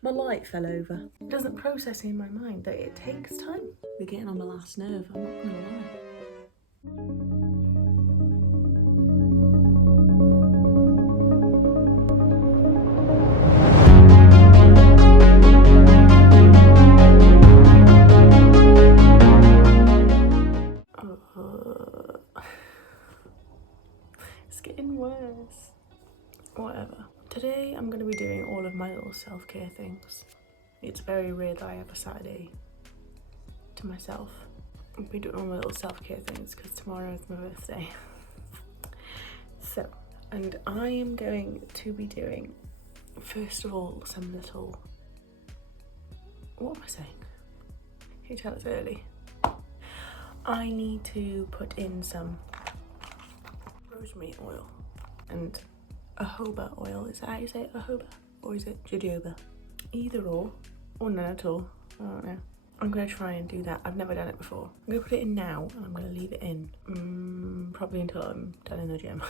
My light fell over. It doesn't process in my mind that it takes time. They're getting on my last nerve, I'm not gonna lie. It's getting worse. Whatever. Today I'm going to be doing all of my little self-care things. It's very rare that I have a Saturday to myself. I'll be doing all my little self-care things because tomorrow is my birthday. So, and I am going to be doing, first of all, some little, what am I saying? Can you tell it's early? I need to put in some rosemary oil and jojoba oil. Is that how you say it? Jojoba? Or is it jojoba? Either or none at all. I don't know. I'm going to try and do that. I've never done it before. I'm going to put it in now and I'm going to leave it in probably until I'm done in the gym.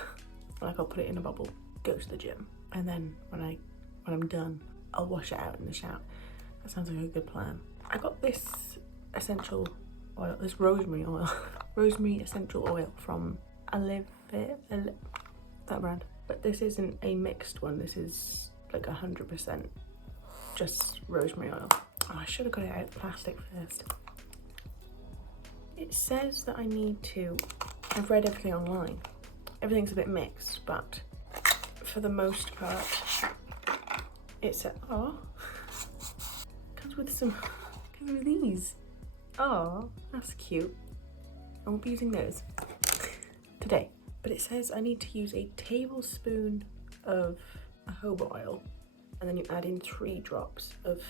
Like I'll put it in a bubble, go to the gym, and then when I'm done, I'll wash it out in the shower. That sounds like a good plan. I got this essential oil, this rosemary oil, rosemary essential oil from that brand. But this isn't a mixed one. This is like 100% just rosemary oil. Oh, I should have got it out of the plastic first. It says that I need to, I've read everything online. Everything's a bit mixed, but for the most part, it's comes with these. Oh, that's cute. I won't be using those today. But it says I need to use a tablespoon of jojoba oil, and then you add in 3 drops of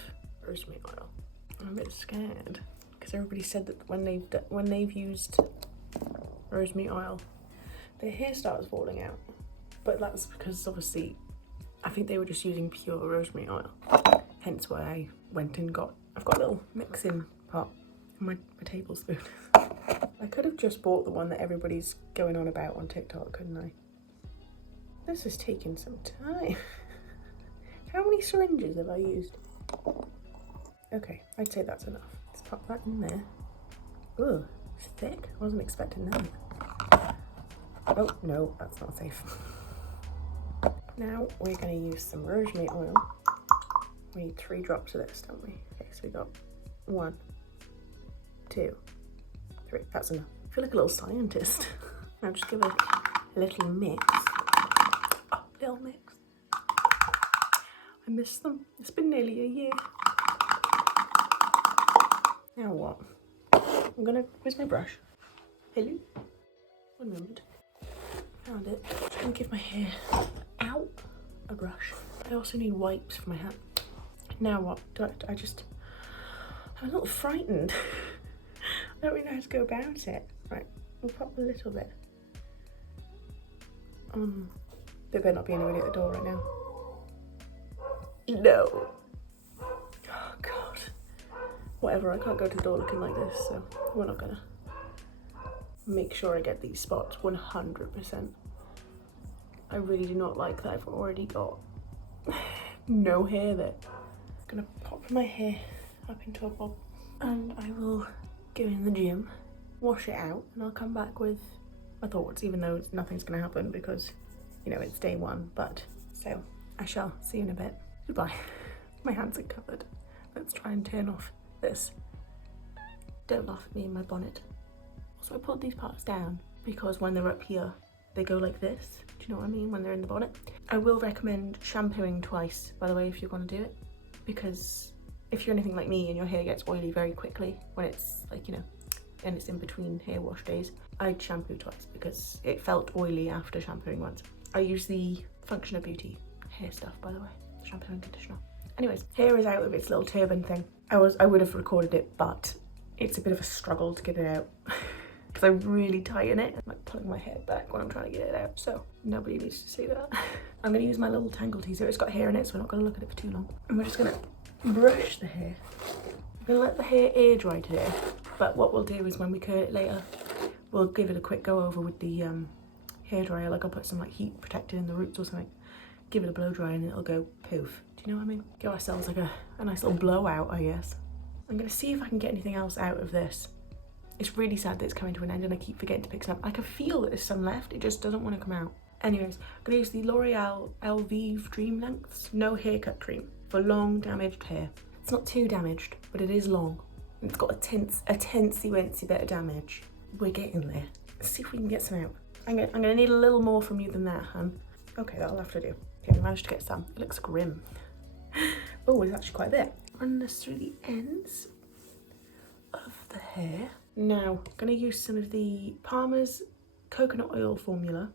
rosemary oil. I'm a bit scared because everybody said that when they've used rosemary oil, their hair starts falling out. But that's because obviously I think they were just using pure rosemary oil. Hence why I went and I've got a little mixing pot in my tablespoon. I could have just bought the one that everybody's going on about on TikTok, couldn't I? This is taking some time. How many syringes have I used? Okay, I'd say that's enough. Let's pop that in there. Ugh, it's thick. I wasn't expecting that. Oh, no, that's not safe. Now we're going to use some rosemary oil. We need 3 drops of this, don't we? Okay, so we got 1, 2, 3. That's enough. I feel like a little scientist. Now just give it a little mix. Oh, little mix. I missed them. It's been nearly a year. Now what? Where's my brush? Hello? 1 moment. Found it. Just gonna give my hair, a brush. I also need wipes for my hat. Now what? I'm a little frightened. I don't really know how to go about it. Right, we'll pop a little bit. There better not be anybody at the door right now. No. Oh God. Whatever, I can't go to the door looking like this, so we're not gonna. Make sure I get these spots 100%. I really do not like that I've already got no hair there. I'm gonna pop my hair up into a bob and I will go in the gym, wash it out, and I'll come back with my thoughts, even though nothing's gonna happen because, you know, it's day 1. But so I shall see you in a bit. Goodbye. My hands are covered. Let's try and turn off this. Don't laugh at me in my bonnet. So I pulled these parts down because when they're up here, they go like this. Do you know what I mean? When they're in the bonnet. I will recommend shampooing twice, by the way, if you're going to do it. Because if you're anything like me and your hair gets oily very quickly when it's like, you know, and it's in between hair wash days, I'd shampoo twice because it felt oily after shampooing once. I use the Function of Beauty hair stuff, by the way, shampoo and conditioner. Anyways, hair is out of its little turban thing. I would have recorded it, but it's a bit of a struggle to get it out. Because I really tighten it. I'm like pulling my hair back when I'm trying to get it out, so nobody needs to see that. I'm going to use my little tangle teaser. It's got hair in it, so we're not going to look at it for too long. And we're just going to brush the hair. I'm going to let the hair air dry today, but what we'll do is when we curl it later, we'll give it a quick go over with the hairdryer. Like I'll put some like heat protector in the roots or something, give it a blow dry and it'll go poof. Do you know what I mean? Give ourselves like a nice little blowout, I guess. I'm gonna see if I can get anything else out of this. It's really sad that it's coming to an end and I keep forgetting to pick some up. I can feel that there's some left, it just doesn't want to come out. Anyways, I'm gonna use the L'Oreal Elvive Dream Lengths No Haircut Cream for long damaged hair. It's not too damaged, but it is long. It's got a teensy-wincy bit of damage. We're getting there. Let's see if we can get some out. I'm gonna need a little more from you than that, hun. Okay, that'll have to do. Okay, we managed to get some. It looks grim. Oh, it's actually quite a bit. Run this through the ends of the hair. Now, I'm gonna use some of the Palmer's coconut oil formula.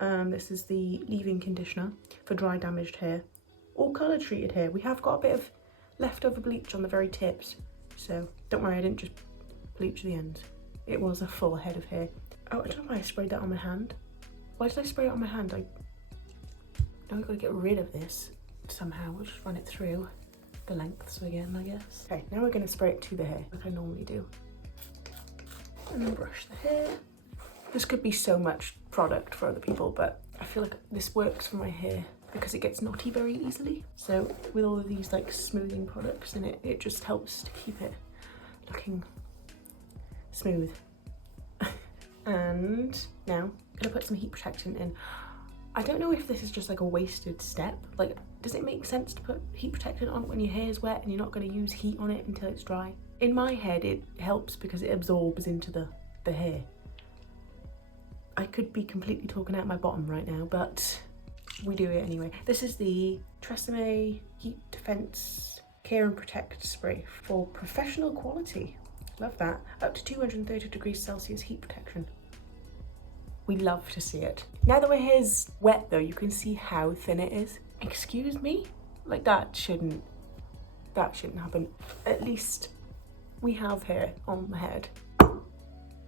This is the leave-in conditioner for dry damaged hair or colour treated hair. We have got a bit of leftover bleach on the very tips, so don't worry, I didn't just bleach the ends. It was a full head of hair. Oh, I don't know why I sprayed that on my hand. Why did I spray it on my hand? Now we've got to get rid of this somehow. We'll just run it through the lengths again, I guess. Okay, now we're going to spray it to the hair, like I normally do. And then brush the hair. This could be so much product for other people, but I feel like this works for my hair because it gets knotty very easily. So with all of these like smoothing products in it, it just helps to keep it looking smooth. And now I'm gonna put some heat protectant in. I don't know if this is just like a wasted step. Like, does it make sense to put heat protectant on when your hair is wet and you're not gonna use heat on it until it's dry? In my head, it helps because it absorbs into the hair. I could be completely talking out my bottom right now, but we do it anyway. This is the Tresemme Heat Defense Care and Protect Spray for professional quality. Love that. Up to 230 degrees Celsius heat protection. We love to see it. Now that my hair's wet though, you can see how thin it is. Excuse me? Like that shouldn't happen. At least we have hair on the head.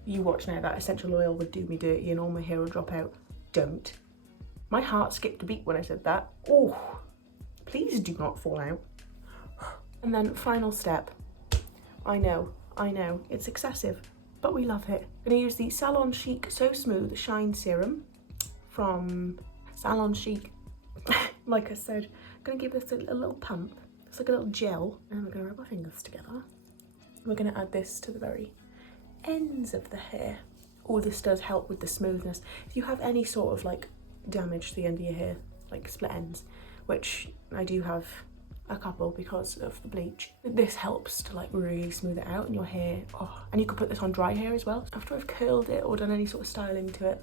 You watch now, that essential oil would do me dirty and all my hair will drop out. Don't. My heart skipped a beat when I said that. Oh, please do not fall out. And then final step. I know, it's excessive, but we love it. I'm gonna use the Salon Chic So Smooth Shine Serum from Salon Chic. Like I said, I'm gonna give this a little pump. It's like a little gel, and we're gonna rub our fingers together. We're gonna add this to the very ends of the hair. All this does help with the smoothness. If you have any sort of like damage to the end of your hair, like split ends, which I do have a couple because of the bleach, this helps to like really smooth it out in your hair. Oh, and you can put this on dry hair as well. After I've curled it or done any sort of styling to it,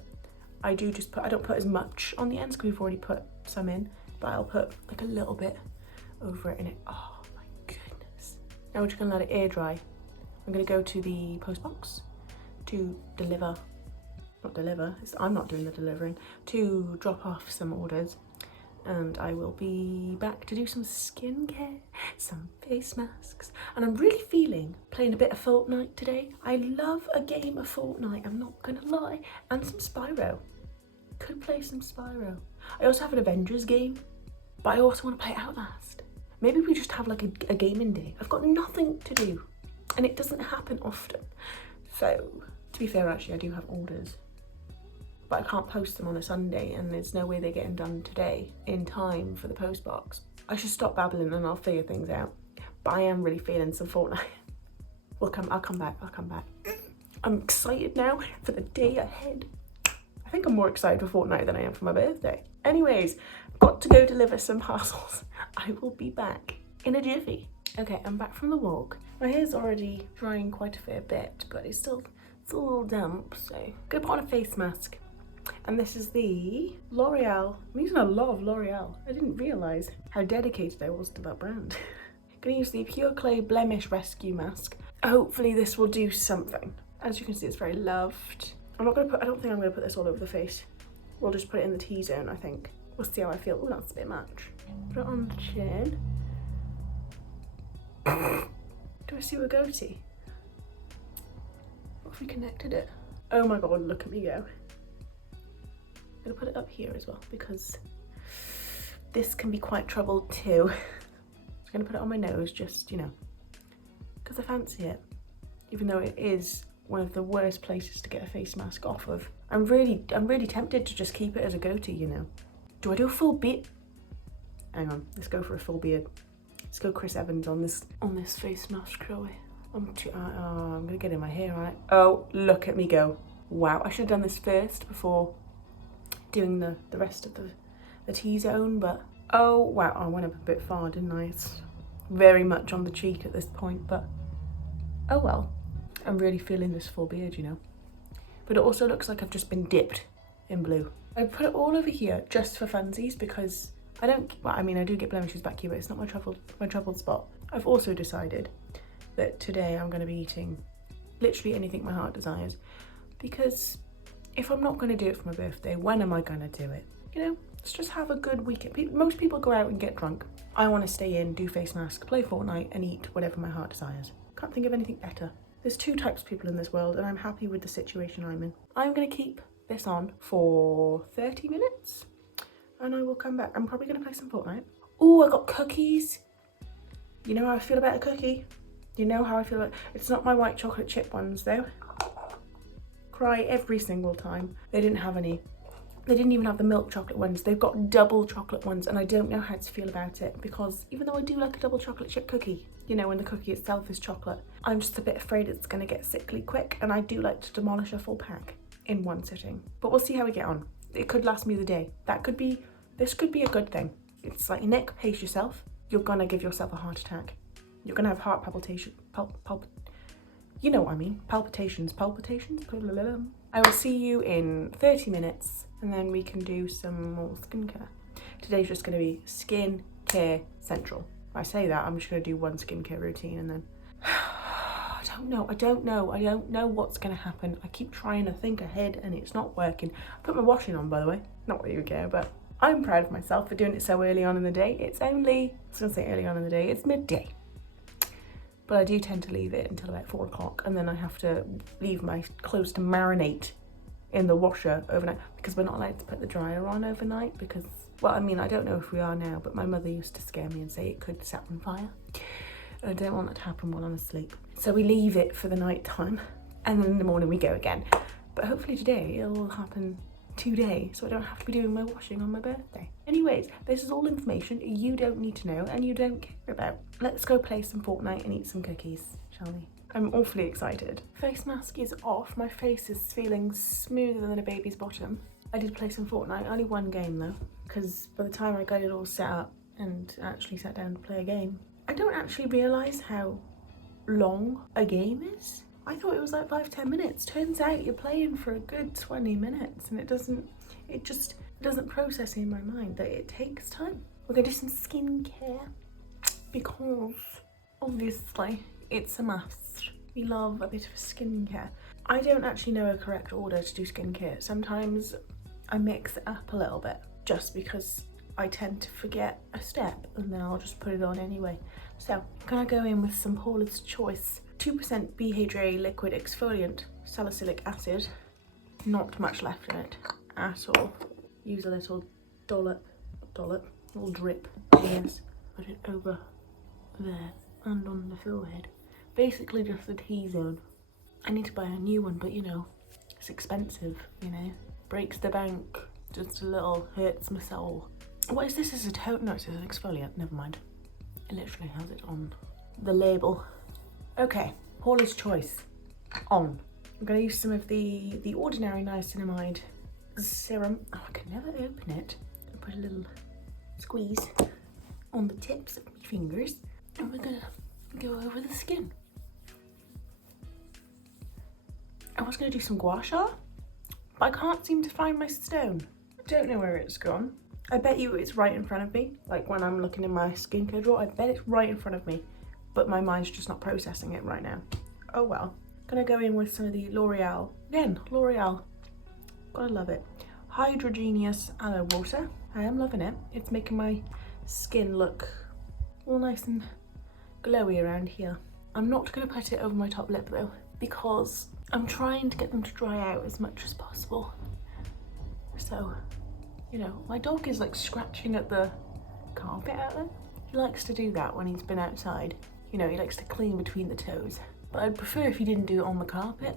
I don't put as much on the ends because we've already put some in, but I'll put like a little bit over it and it, oh my goodness. Now we're just gonna let it air dry. I'm gonna go to the post box to I'm not doing the delivering, to drop off some orders, and I will be back to do some skincare, some face masks, and I'm really feeling playing a bit of Fortnite today. I love a game of Fortnite, I'm not gonna lie, and some Spyro. Could play some Spyro. I also have an Avengers game, but I also want to play Outlast. Maybe we just have like a gaming day. I've got nothing to do, and it doesn't happen often. So, to be fair, actually, I do have orders, but I can't post them on a Sunday, and there's no way they're getting done today in time for the post box. I should stop babbling and I'll figure things out. But I am really feeling some Fortnite. I'll come back. I'm excited now for the day ahead. I think I'm more excited for Fortnite than I am for my birthday. Anyways, got to go deliver some parcels. I will be back in a jiffy. Okay, I'm back from the walk. My hair's already drying quite a fair bit, but it's a little damp, so I'm gonna put on a face mask. And this is the L'Oreal. I'm using a lot of L'Oreal. I didn't realise how dedicated I was to that brand. I'm gonna use the Pure Clay Blemish Rescue Mask. Hopefully this will do something. As you can see, it's very loved. I don't think I'm gonna put this all over the face. We'll just put it in the T-zone, I think. We'll see how I feel. Oh, that's a bit much. Put it on the chin. Do I see a goatee? What if we connected it? Oh my god, look at me go. I'm gonna put it up here as well because this can be quite troubled too. I'm gonna put it on my nose just, you know, because I fancy it. Even though it is one of the worst places to get a face mask off of. I'm really tempted to just keep it as a goatee, you know. Do I do a full bit? Hang on, let's go for a full beard. Let's go Chris Evans on this face mask, shall we? I'm gonna get in my hair, right? Oh, look at me go. Wow, I should have done this first before doing the rest of the T-zone, but oh wow, I went up a bit far, didn't I? It's very much on the cheek at this point, but oh well. I'm really feeling this full beard, you know. But it also looks like I've just been dipped in blue. I put it all over here just for funsies because I do get blemishes back here, but it's not my troubled spot. I've also decided that today I'm going to be eating literally anything my heart desires, because if I'm not going to do it for my birthday, when am I going to do it? You know, let's just have a good weekend. Most people go out and get drunk. I want to stay in, do face mask, play Fortnite and eat whatever my heart desires. Can't think of anything better. There's two types of people in this world and I'm happy with the situation I'm in. I'm going to keep this on for 30 minutes and I will come back. I'm probably going to play some Fortnite. Oh, I got cookies. You know how I feel about a cookie? You know how I feel about... It's not my white chocolate chip ones though. Cry every single time. They didn't have any. They didn't even have the milk chocolate ones. They've got double chocolate ones and I don't know how to feel about it, because even though I do like a double chocolate chip cookie, you know, when the cookie itself is chocolate, I'm just a bit afraid it's going to get sickly quick, and I do like to demolish a full pack in one sitting. But we'll see how we get on. It could last me the day. This could be a good thing. It's like, Nick, pace yourself. You're going to give yourself a heart attack. You're going to have heart palpitation, you know what I mean, palpitations. I will see you in 30 minutes and then we can do some more skincare. Today's just going to be skincare central. If I say that, I'm just going to do one skincare routine and then... I don't know what's going to happen. I keep trying to think ahead and it's not working. I put my washing on, by the way. Not that you care, but I'm proud of myself for doing it so early on in the day. It's only, I was going to say early on in the day, it's midday. But I do tend to leave it until about 4 o'clock and then I have to leave my clothes to marinate in the washer overnight, because we're not allowed to put the dryer on overnight because, well, I mean, I don't know if we are now, but my mother used to scare me and say it could set on fire. And I don't want that to happen while I'm asleep. So we leave it for the night time and then in the morning we go again. But hopefully today it will happen today, so I don't have to be doing my washing on my birthday. Anyways, this is all information you don't need to know and you don't care about. Let's go play some Fortnite and eat some cookies, shall we? I'm awfully excited. Face mask is off. My face is feeling smoother than a baby's bottom. I did play some Fortnite, only one game though, because by the time I got it all set up and actually sat down to play a game, I don't actually realise how long a game is. I thought it was like 5-10 minutes. Turns out you're playing for a good 20 minutes and it just doesn't process in my mind that it takes time. We're gonna do some skincare because obviously it's a must. We love a bit of skincare. I don't actually know a correct order to do skincare. Sometimes I mix it up a little bit just because I tend to forget a step and then I'll just put it on anyway. So I'm gonna go in with some Paula's Choice 2% BHA liquid exfoliant salicylic acid. Not much left in it at all. Use a little little drip, yes. Put it over there and on the forehead. Basically just the T-zone. I need to buy a new one, but you know, it's expensive, you know. Breaks the bank, just a little, hurts my soul. What is this? Is a tone? No, it says an exfoliant, never mind. It literally has it on the label. Okay, Paula's Choice, on. I'm gonna use some of the ordinary niacinamide serum. Oh, I can never open it. I'll put a little squeeze on the tips of my fingers and we're gonna go over the skin. I was gonna do some gua sha, but I can't seem to find my stone. I don't know where it's gone. I bet you it's right in front of me. Like when I'm looking in my skincare drawer, I bet it's right in front of me, but my mind's just not processing it right now. Oh well. Gonna go in with some of the L'Oreal. Again, L'Oreal. Gotta love it. Hydrogenous aloe water. I am loving it. It's making my skin look all nice and glowy around here. I'm not gonna put it over my top lip though, because I'm trying to get them to dry out as much as possible. So, you know, my dog is like scratching at the carpet out there. He likes to do that when he's been outside. You know, he likes to clean between the toes. But I'd prefer if he didn't do it on the carpet.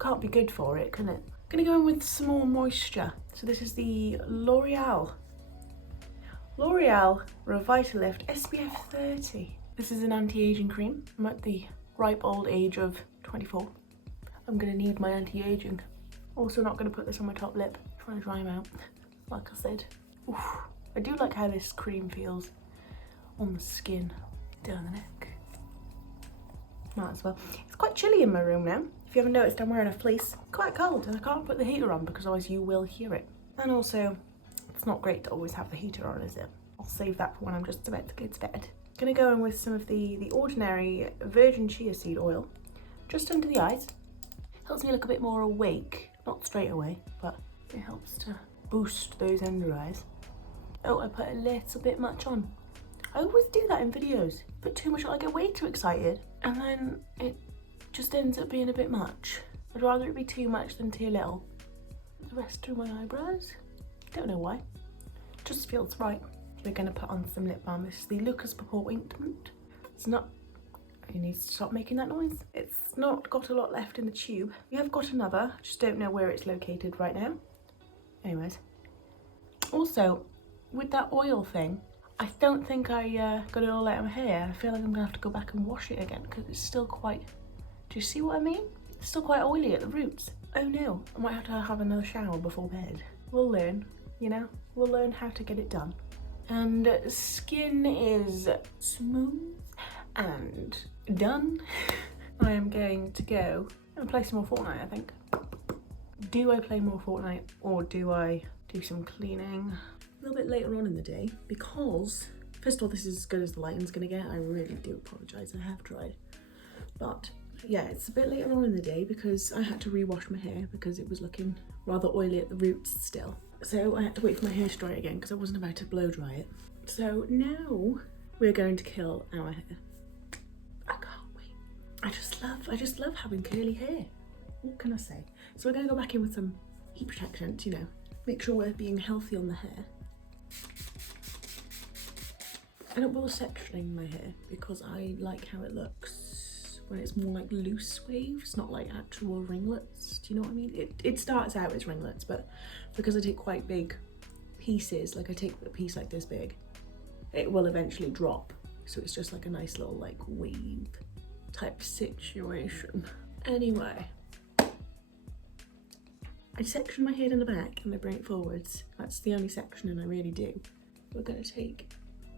Can't be good for it, can it? Gonna go in with some more moisture. So this is the L'Oreal L'Oreal Revitalift SPF 30. This is an anti-aging cream. I'm at the ripe old age of 24. I'm gonna need my anti-aging. Also not gonna put this on my top lip, trying to dry them out, like I said. Oof. I do like how this cream feels on the skin, down the neck. Might as well. It's quite chilly in my room now. If you haven't noticed, I'm wearing a fleece. Quite cold, and I can't put the heater on because otherwise you will hear it. And also, it's not great to always have the heater on, is it? I'll save that for when I'm just about to go to bed. Gonna go in with some of the ordinary virgin chia seed oil, just under the eyes. Helps me look a bit more awake, not straight away, but it helps to boost those under eyes. Oh, I put a little bit much on. I always do that in videos, put too much on, I get way too excited, and then it just ends up being a bit much. I'd rather it be too much than too little. The rest through my eyebrows. Don't know why. Just feels right. We're gonna put on some lip balm. This is the Lucas Purport ointment. It's not, you need to stop making that noise. It's not got a lot left in the tube. We have got another, just don't know where it's located right now. Anyways. Also, with that oil thing, I don't think I got it all out of my hair. I feel like I'm gonna have to go back and wash it again because it's still quite, do you see what I mean? It's still quite oily at the roots. Oh no, I might have to have another shower before bed. We'll learn, you know? We'll learn how to get it done. And skin is smooth and done. I am going to go and play some more Fortnite, I think. Do I play more Fortnite or do I do some cleaning? A little bit later on in the day because, first of all, this is as good as the lighting's gonna get. I really do apologise, I have tried. But yeah, it's a bit later on in the day because I had to rewash my hair because it was looking rather oily at the roots still. So I had to wait for my hair to dry again because I wasn't about to blow dry it. So now we're going to kill our hair. I can't wait. I just love having curly hair. What can I say? So we're going to go back in with some heat protectant, you know, make sure we're being healthy on the hair. I don't bother sectioning my hair because I like how it looks when it's more like loose waves, not like actual ringlets. Do you know what I mean? It starts out as ringlets, but because I take quite big pieces, like I take a piece like this big, it will eventually drop. So it's just like a nice little like wave type situation. Anyway, I section my head in the back and I bring it forwards. That's the only sectioning I really do. We're gonna take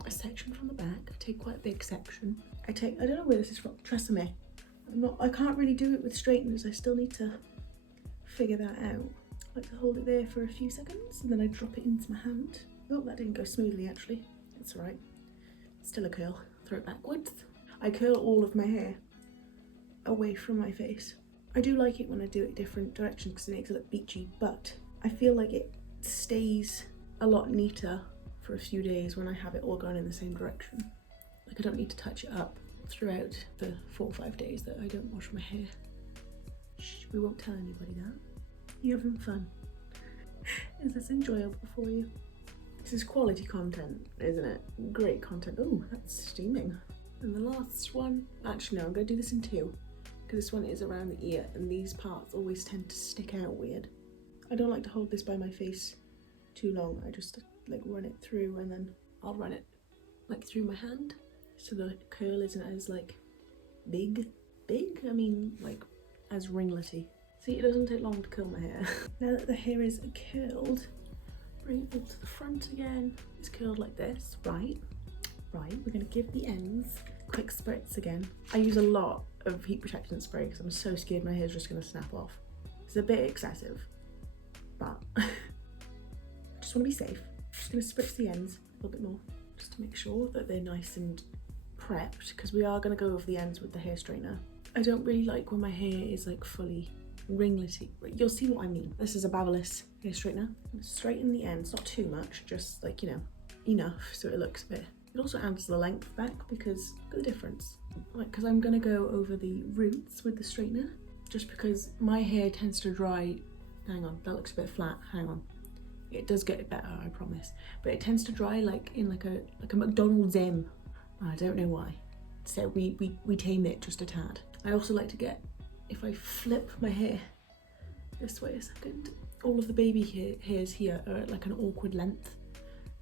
a section from the back. I take quite a big section. I don't know where this is from, trust me. I can't really do it with straighteners. I still need to figure that out. I like to hold it there for a few seconds and then I drop it into my hand. Oh, that didn't go smoothly actually. It's all right. Still a curl. Throw it backwards. I curl all of my hair away from my face. I do like it when I do it different directions because it makes it look beachy, but I feel like it stays a lot neater for a few days when I have it all going in the same direction. Like I don't need to touch it up throughout the 4 or 5 days that I don't wash my hair. Shh, we won't tell anybody that. You having fun? Is this enjoyable for you? This is quality content, isn't it? Great content. Oh, that's steaming. And the last one, actually no, I'm gonna do this in 2 because this one is around the ear and these parts always tend to stick out weird. I don't like to hold this by my face too long. I just like run it through and then I'll run it like through my hand so the curl isn't as like big, I mean like as ringlety. See, it doesn't take long to curl my hair. Now that the hair is curled, bring it all to the front again. It's curled like this, right, we're gonna give the ends quick spritz again. I use a lot of heat protectant spray because I'm so scared my hair's just gonna snap off. It's a bit excessive, but I just want to be safe. Just gonna spritz the ends a little bit more just to make sure that they're nice and prepped because we are gonna go over the ends with the hair straightener. I don't really like when my hair is like fully ringlety. You'll see what I mean. This is a Babyliss hair straightener. Straighten the ends, not too much, just like, you know, enough so it looks a bit. It also adds the length back because look at the difference. Like, because I'm gonna go over the roots with the straightener just because my hair tends to dry. Hang on, that looks a bit flat. Hang on. It does get better, I promise. But it tends to dry like in like a McDonald's M. I don't know why. So we tame it just a tad. I also like to get, if I flip my hair this way a second, all of the baby hairs here are at like an awkward length.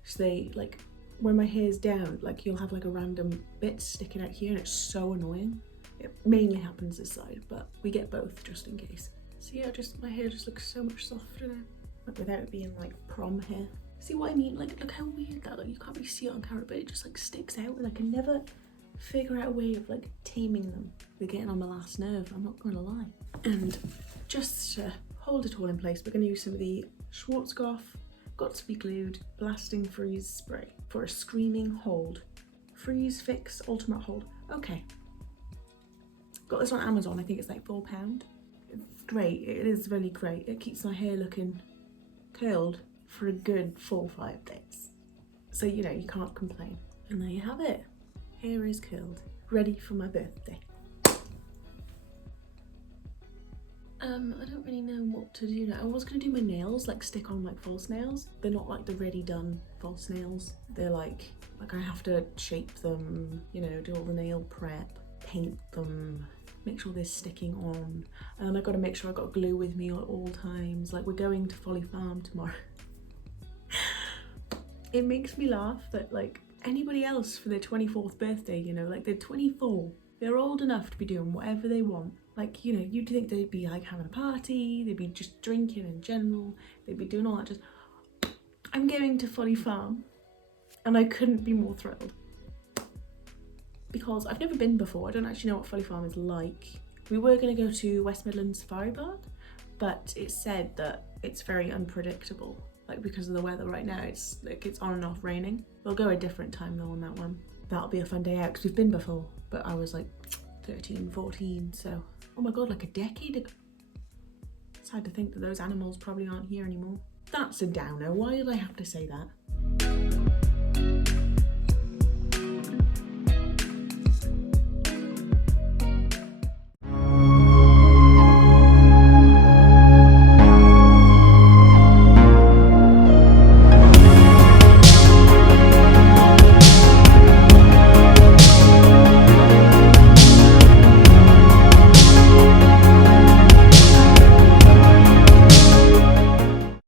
So they like when my hair's down, like you'll have like a random bit sticking out here and it's so annoying. It mainly happens this side, but we get both just in case. So yeah, just my hair just looks so much softer now, like without it being like prom hair. See what I mean? Like, look how weird that, like you can't really see it on camera, but it just like sticks out, and I can never figure out a way of like taming them. They're getting on my last nerve, I'm not gonna lie. And just to hold it all in place, we're gonna use some of the Schwarzkopf Got to Be Glued Blasting Freeze Spray for a screaming hold. Freeze Fix Ultimate Hold. Okay. Got this on Amazon, I think it's like £4. It's great, it is really great. It keeps my hair looking curled for a good 4 or 5 days. So, you know, you can't complain. And there you have it. Hair is curled, ready for my birthday. I don't really know what to do now. I was gonna do my nails, like stick on like false nails. They're not like the ready done false nails. They're like I have to shape them, you know, do all the nail prep, paint them, make sure they're sticking on. And then I gotta make sure I got glue with me at all times. Like, we're going to Folly Farm tomorrow. It makes me laugh that like anybody else for their 24th birthday, you know, like they're 24, they're old enough to be doing whatever they want. Like, you know, you'd think they'd be like having a party, they'd be just drinking in general, they'd be doing all that. Just, I'm going to Folly Farm, and I couldn't be more thrilled. Because I've never been before, I don't actually know what Folly Farm is like. We were gonna go to West Midlands Safari Park, but it said that it's very unpredictable. Like, because of the weather right now, it's like it's on and off raining. We'll go a different time though on that one. That'll be a fun day out, because we've been before, but I was like 13, 14, so, oh my god, like a decade ago. It's sad to think that those animals probably aren't here anymore. That's a downer, why did I have to say that?